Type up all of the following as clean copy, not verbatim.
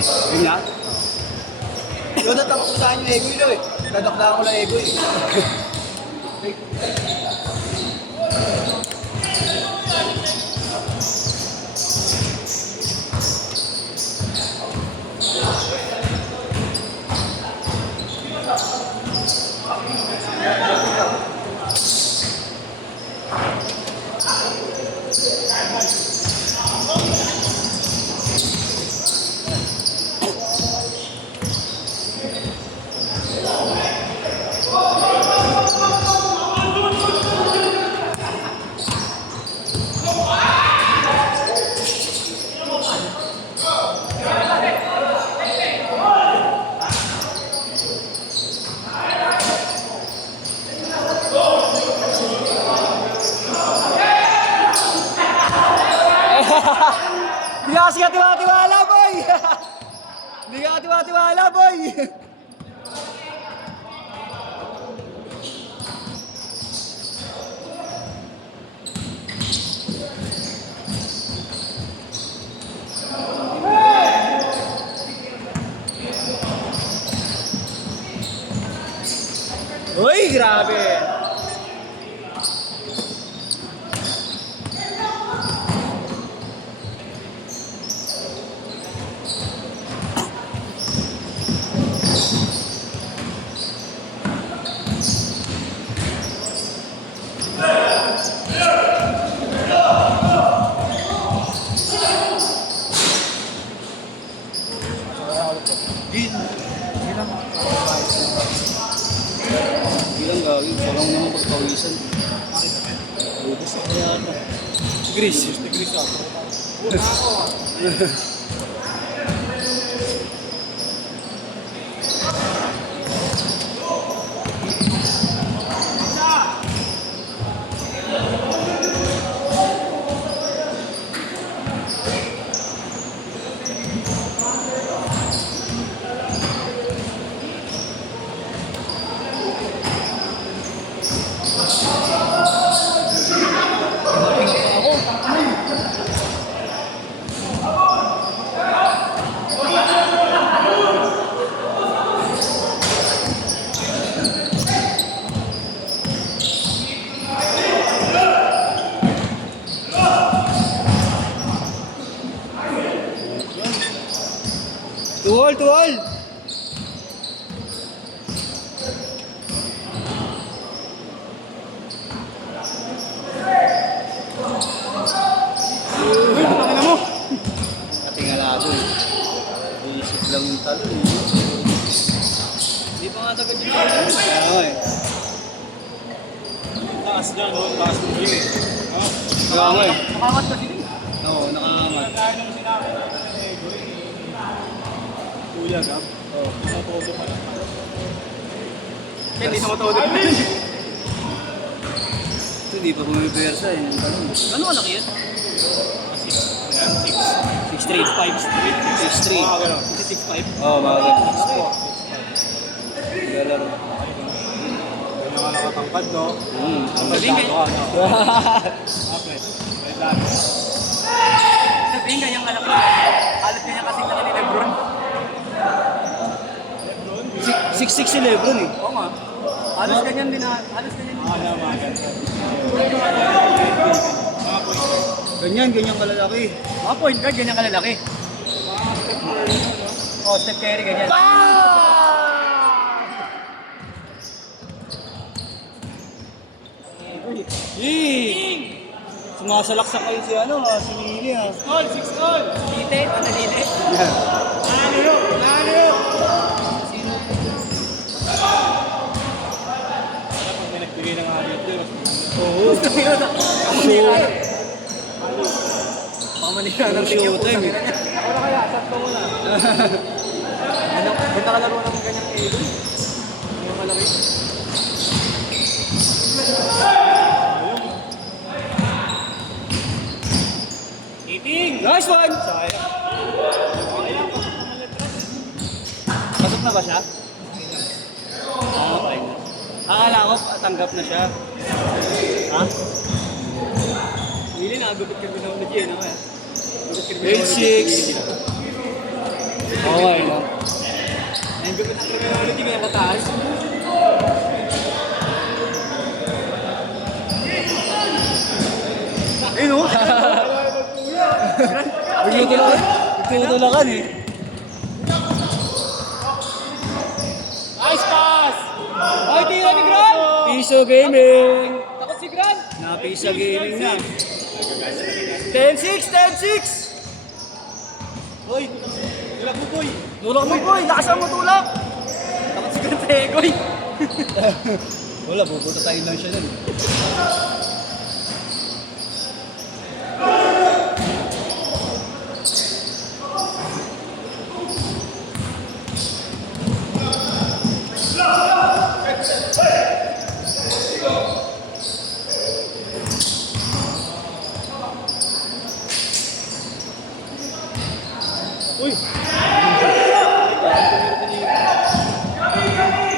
Yun nga? Yun na tapos sa akin yung ego yun eh. Dadaklaan ko lang ego eh. Hindi ka kasi katiwa-tiwala, boy! Hindi ka katiwa-tiwala, boy! Uy, grabe! Bilang gawin, parang naman pagpawisan. Lubos na kaya ata. Si Chris. Si Chris ako. Tuwal, tuwal! Ano mo? Katingalado eh. Isip lang yung talo eh. Hindi pa nga tagad yung talo. Oo eh. Taas dyan, taas ng view eh. Oo eh. Nakamat kasi din. Oo, nakamat. Dahil naman sinabi na Kuya, Gab. Oo. Matodo pa lang. Hindi na matodo pa lang. Ito, hindi pa pumipersa eh. Ano kalaki yan? 6'3". 6'3". 6'3". Mga gano'n. 6'5". Oo, mga ganun. Lalaro. Yung mga nakatangkad, no? Ang Pagdado ka, no? Okay. May plano. Sabihin ganyang alam ko. Halos ganyan kasing laki ni Lebron. 6'6" si Lebron eh. Oo nga. Halos ganyan din. Halos ganyan din. Mga mga ganyan. Mga point. Ganyan kalalaki. Mga point guard, ganyan kalalaki. Oh, Steph Curry, ganyan. Yee! Sumasalaksak kayo si ano ha, si Lili ha. 6 goal! Lite, ano lite? Lalo yun! Lalo yun! Pag may nagbigay ng hagit doon, Oo. Gusto mo yun? Show. Baka manira ng tingin po. Showtime eh. ako na kaya, sakto mo na. Ano, ba't nakalaro naman ganyang ego? Yung malaki. Iting! Nice one! Pasok na ba siya? Okay na. Akala ko tanggap na siya. Ha? Hindi na, gupit ka binaw na dyan. Ano kaya? Gupit ka Grade 6. Okay, no? Ang gupit ng criminology kaya mataas. Ayun, no? Nagtutulakan eh. Nice pass! Ay, tira ni Gran! Piso Gaming! Takot si Gran! Napisa Gaming na. 10-6! 10-6! Hoy! Tulak mo, boy! Tulak mo, boy! Lakasan mo tulak! Takot si Gran sa Egoy! Wala, bubuto tayo lang siya nun. Uy!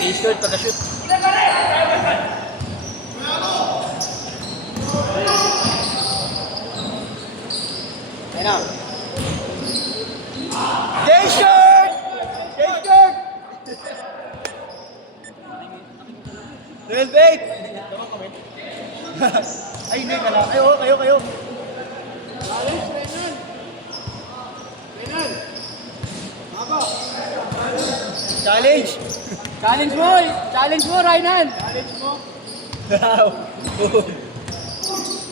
I-skirt pagka-shoot. Ayun na! J-shirt! J-shirt! 12-8! Ay, hindi ka lang. Kayo. Challenge! Challenge mo! Challenge mo, Rainan! Challenge mo! Wow!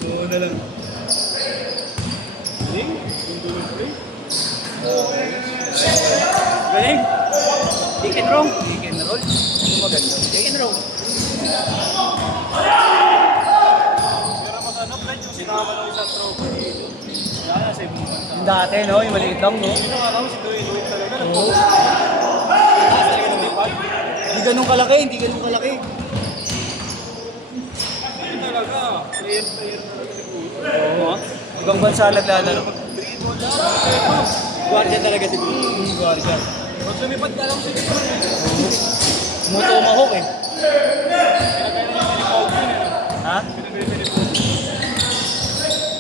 Oo na lang. Galing! Kick and roll! Kick and roll. Ano maganda? Kick and roll! Pero mas ano, Fred, yung sinama ng isang tropa dito. Kaya sa ibang bansa. Yung dati, no? Yung maliit lang, no? Sino nga si Duy talaga? Oo. Taas talaga ng lipad. Hindi ganun kalaki. Hindi talaga. Player talaga siguro. Oo. Ibang bansa naglalaro. Dribble lang. Guardia talaga siguro. Guardian. Pag lumipad ka lang siguro. Tumahok eh. Ha?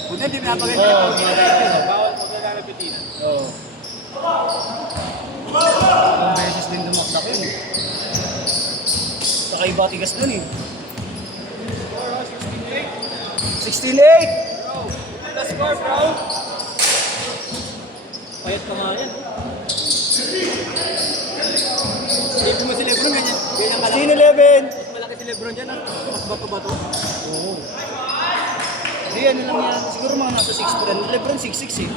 Buti hindi pinapaganda Oo, yung pinapaganda. bawal maglalalapitin. Oo. Ilang beses din dumakdak yun eh. Saka iba tigas dun eh. 16-8! The score, bro! Payat ka nga yan. Hindi mo si Lebron ganyan. Ganyan kalaki. 16-11! Mas malaki si Lebron dyan, ha? Mas bato-bato. Oo. Hindi, ano lang yan. Siguro mga nasa 6'10". Lebron 6'6" eh.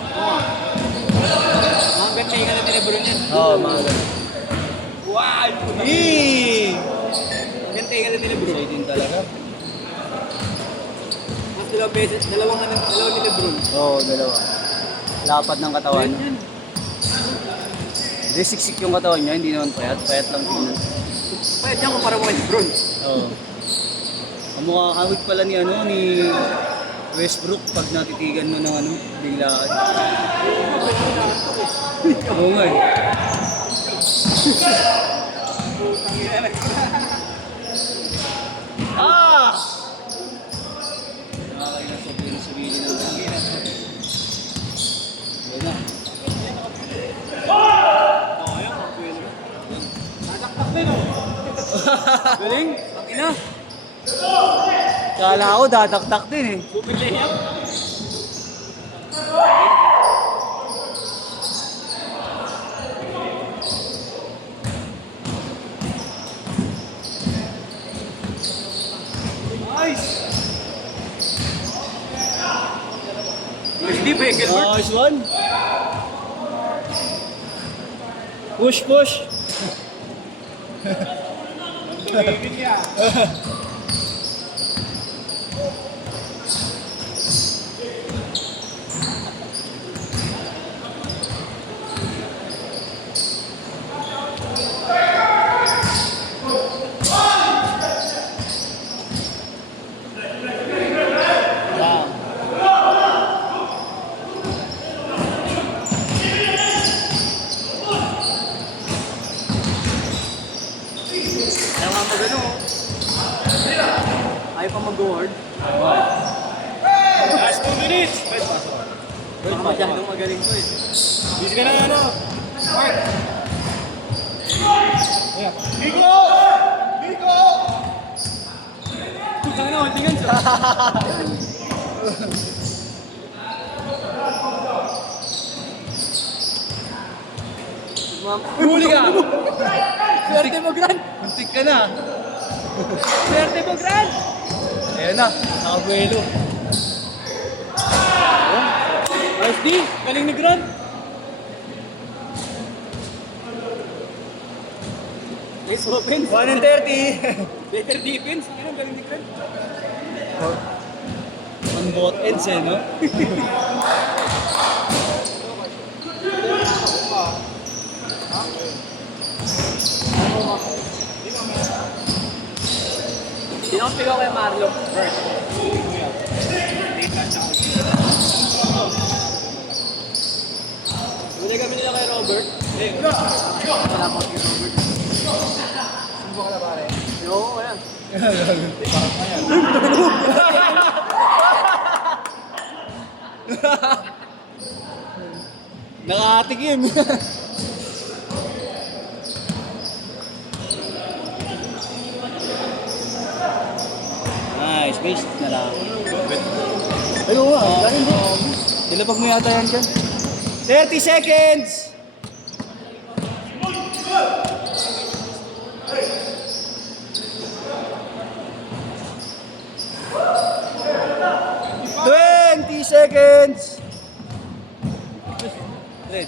Mga gantay ka na ni Lebron yan. Oo, mga ganun. Wow! Eee! Gantay ka na ni Lebron. Say din talaga. Mas dalawang beses, dalawa ni Lebron. Oo, dalawa. Lapad ng katawan. Yan. Hindi, siksik yung katawan niya, hindi naman payat. Payat lang tingnan. Payat yan kung para mo kay Lebron. Oo. Ang mukha kawit pala ni ano, ni Westbrook pag natitigan mo ng ano, biglaan. Oo nga eh. Ah! Nakakailan sa pinasabili ng langit. Ayun na. Tataktak din, oh. Galing. Ang ina. Kala ko dadaktak din eh. Super layup. Nice. Hindi ba yung Gilbert? Nice one. Push, push. Tumigil niya. Wow. Kaya nga magano. Ayaw pa mag-guard. Last 2 minutes. Pwede pasok. Baka masyadong magaling to eh. Busy ka na ano? Mark! Yeah. Nico! Nico! Putang na, holdingan siya. Huli ka! Swerte mo, Gran! Muntik ka na. Swerte mo, Gran! Ayan na, nakabuelo. Ayos di, galing ni Grant. Nice offense. 1 and 30. Better defense. Ano, galing ni Gran. On both ends eh, no? Sinampig ako kay Marlo. Muna kami nila kay Robert. Wala pa kay Robert. Sumbo ka na pare. Oo, ayan. Nakatikim. Nice, base na lang. Ayun nga, galing bro. Nilapag mo yata yan dyan. 30 seconds! Seconds! Red. 14!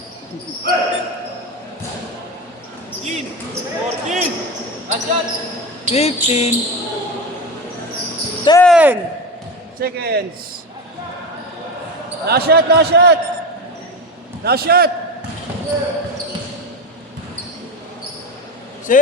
15 10 seconds. Last shot, last shot. Last shot. 6